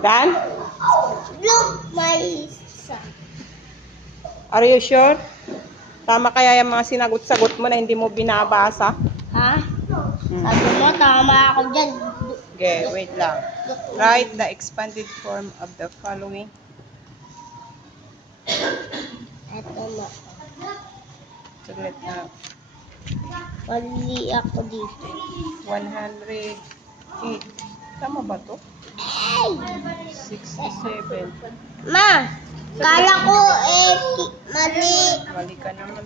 Dan? Look, my son. Are you sure? Tama kaya yung mga sinagot-sagot mo na hindi mo binabasa? Ha? Sabi mo, tama ako dyan. Okay, wait lang. Write the expanded form of the following. Eto mo. Saglit na. Mali ako dito. 108. Tama ba to? Ay! 67. Ma! Kala ko mali. Mali ka naman.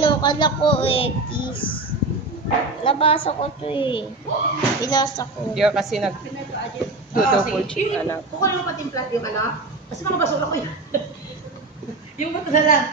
No, kala ko X. Nabasa ko to Binasa ko. Hindi ka kasi nag-double check, anak. Kukuha naman pati yung plat yung ano. Kasi mga basura ko yan. Yung bato na lang.